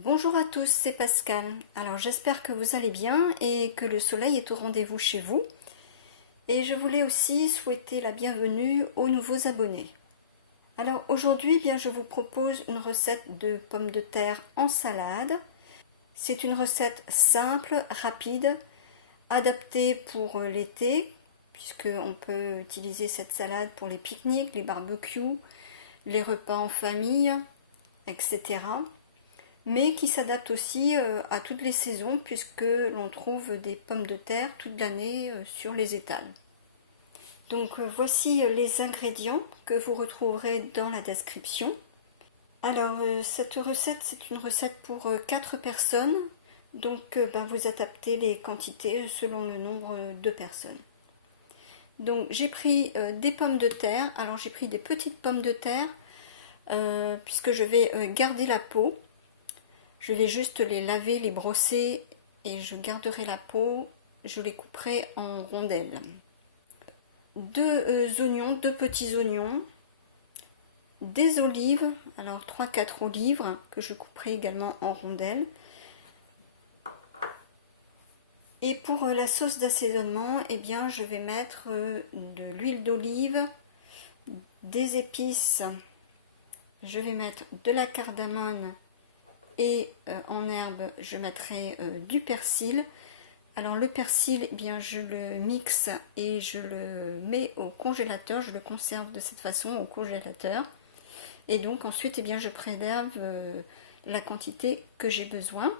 Bonjour à tous, c'est Pascal. Alors j'espère que vous allez bien et que le soleil est au rendez-vous chez vous. Et je voulais aussi souhaiter la bienvenue aux nouveaux abonnés. Alors aujourd'hui, je vous propose une recette de pommes de terre en salade. C'est une recette simple, rapide, adaptée pour l'été, puisqu'on peut utiliser cette salade pour les pique-niques, les barbecues, les repas en famille, etc. Mais qui s'adapte aussi à toutes les saisons puisque l'on trouve des pommes de terre toute l'année sur les étals. Donc voici les ingrédients que vous retrouverez dans la description. Alors cette recette, c'est une recette pour 4 personnes, donc vous adaptez les quantités selon le nombre de personnes. Donc j'ai pris des pommes de terre, alors j'ai pris des petites pommes de terre puisque je vais garder la peau. Je vais juste les laver, les brosser et je garderai la peau, je les couperai en rondelles. Deux petits oignons, des olives, alors 3-4 olives que je couperai également en rondelles. Et pour la sauce d'assaisonnement, je vais mettre de l'huile d'olive, des épices, je vais mettre de la cardamone. Et en herbe, je mettrai du persil. Alors le persil, je le mixe et je le mets au congélateur. Je le conserve de cette façon au congélateur. Et donc ensuite, je prélève la quantité que j'ai besoin.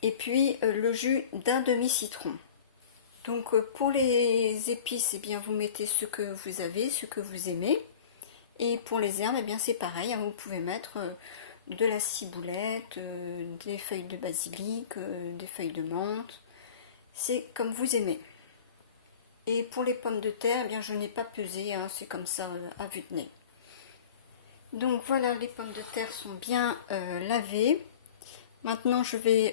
Et puis le jus d'un demi-citron. Donc pour les épices, vous mettez ce que vous avez, ce que vous aimez. Et pour les herbes, c'est pareil. Vous pouvez mettre de la ciboulette, des feuilles de basilic, des feuilles de menthe, c'est comme vous aimez. Et pour les pommes de terre, je n'ai pas pesé, c'est comme ça à vue de nez. Donc voilà, les pommes de terre sont bien lavées. Maintenant je vais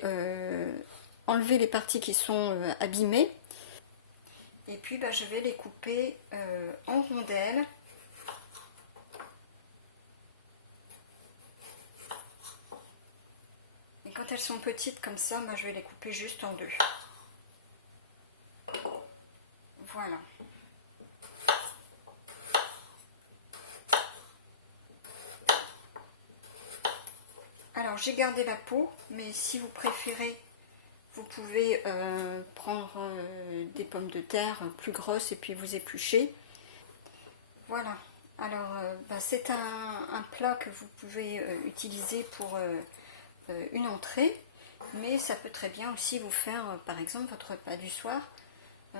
enlever les parties qui sont abîmées. Et puis je vais les couper en rondelles. Quand elles sont petites comme ça, je vais les couper juste en deux. Voilà. Alors j'ai gardé la peau, mais si vous préférez, vous pouvez prendre des pommes de terre plus grosses et puis vous éplucher. Voilà. Alors c'est un plat que vous pouvez utiliser pour une entrée, mais ça peut très bien aussi vous faire par exemple votre repas du soir.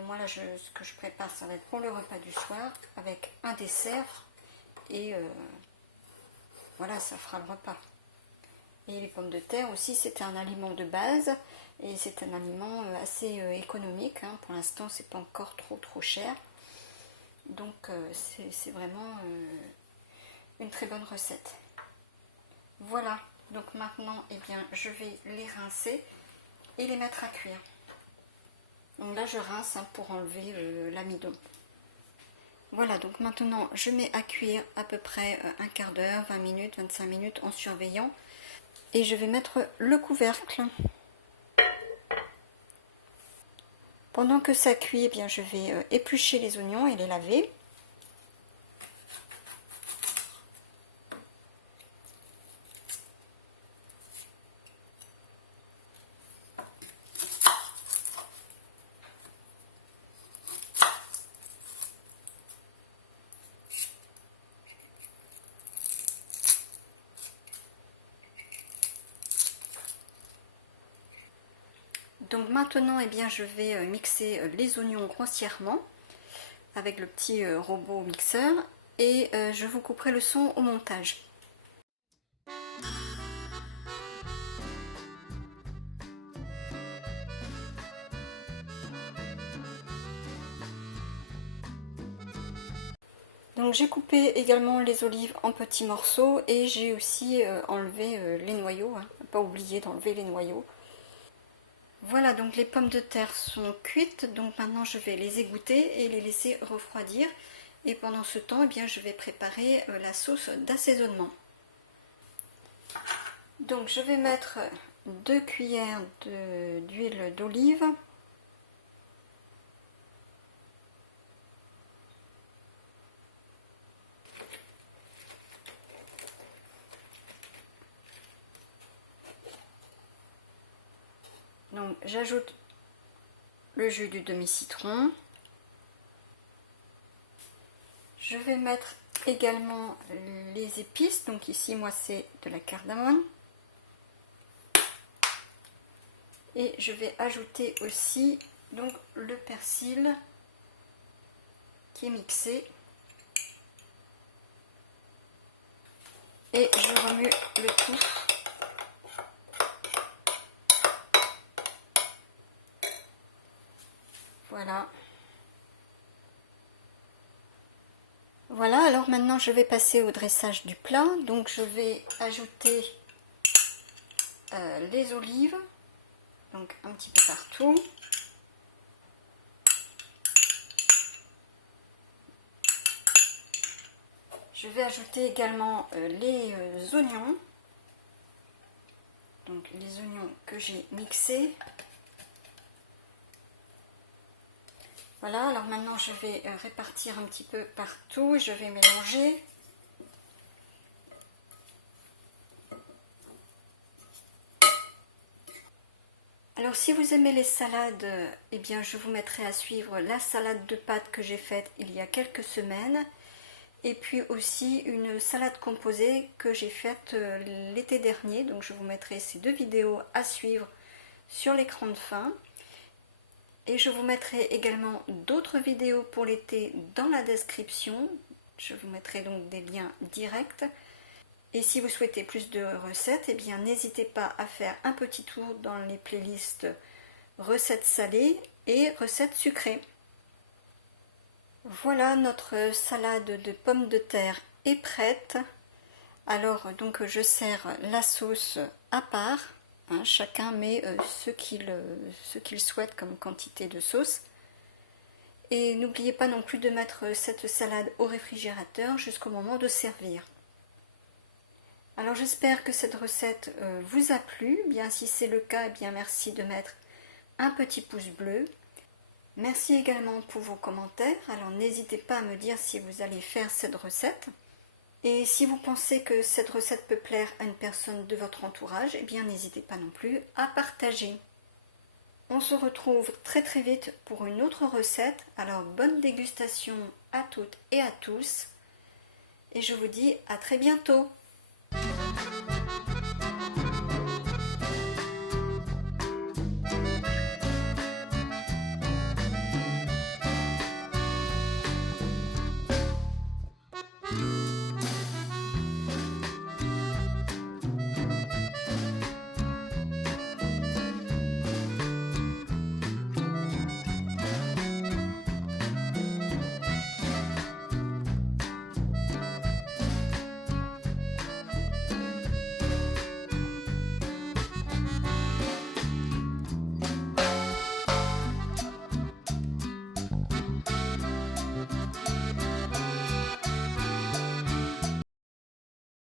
Moi là ce que je prépare, ça va être pour le repas du soir avec un dessert et voilà, ça fera le repas. Et les pommes de terre aussi, c'est un aliment de base et c'est un aliment assez économique, pour l'instant c'est pas encore trop cher, donc c'est vraiment une très bonne recette. Voilà. Donc maintenant, je vais les rincer et les mettre à cuire. Donc là, je rince pour enlever l'amidon. Voilà, donc maintenant, je mets à cuire à peu près un quart d'heure, 20 minutes, 25 minutes en surveillant. Et je vais mettre le couvercle. Pendant que ça cuit, je vais éplucher les oignons et les laver. Donc maintenant, je vais mixer les oignons grossièrement avec le petit robot mixeur et je vous couperai le son au montage. Donc j'ai coupé également les olives en petits morceaux et j'ai aussi enlevé les noyaux, pas oublier d'enlever les noyaux. Voilà, donc les pommes de terre sont cuites, donc maintenant je vais les égoutter et les laisser refroidir. Et pendant ce temps, je vais préparer la sauce d'assaisonnement. Donc je vais mettre 2 cuillères d'huile d'olive. Donc j'ajoute le jus du demi-citron. Je vais mettre également les épices. Donc ici moi c'est de la cardamome. Et je vais ajouter aussi donc le persil qui est mixé. Et je remue le tout. Voilà. Voilà, alors maintenant je vais passer au dressage du plat. Donc je vais ajouter les olives, donc un petit peu partout. Je vais ajouter également les oignons, donc les oignons que j'ai mixés. Voilà, alors maintenant je vais répartir un petit peu partout, je vais mélanger. Alors si vous aimez les salades, eh bien je vous mettrai à suivre la salade de pâtes que j'ai faite il y a quelques semaines. Et puis aussi une salade composée que j'ai faite l'été dernier. Donc je vous mettrai ces 2 vidéos à suivre sur l'écran de fin. Et je vous mettrai également d'autres vidéos pour l'été dans la description. Je vous mettrai donc des liens directs. Et si vous souhaitez plus de recettes, eh bien n'hésitez pas à faire un petit tour dans les playlists recettes salées et recettes sucrées. Voilà, notre salade de pommes de terre est prête. Alors donc je sers la sauce à part. Hein, chacun met ce qu'il souhaite comme quantité de sauce. Et n'oubliez pas non plus de mettre cette salade au réfrigérateur jusqu'au moment de servir. Alors j'espère que cette recette vous a plu. Bien si c'est le cas, eh bien merci de mettre un petit pouce bleu. Merci également pour vos commentaires. Alors n'hésitez pas à me dire si vous allez faire cette recette. Et si vous pensez que cette recette peut plaire à une personne de votre entourage, eh bien n'hésitez pas non plus à partager. On se retrouve très vite pour une autre recette. Alors bonne dégustation à toutes et à tous. Et je vous dis à très bientôt.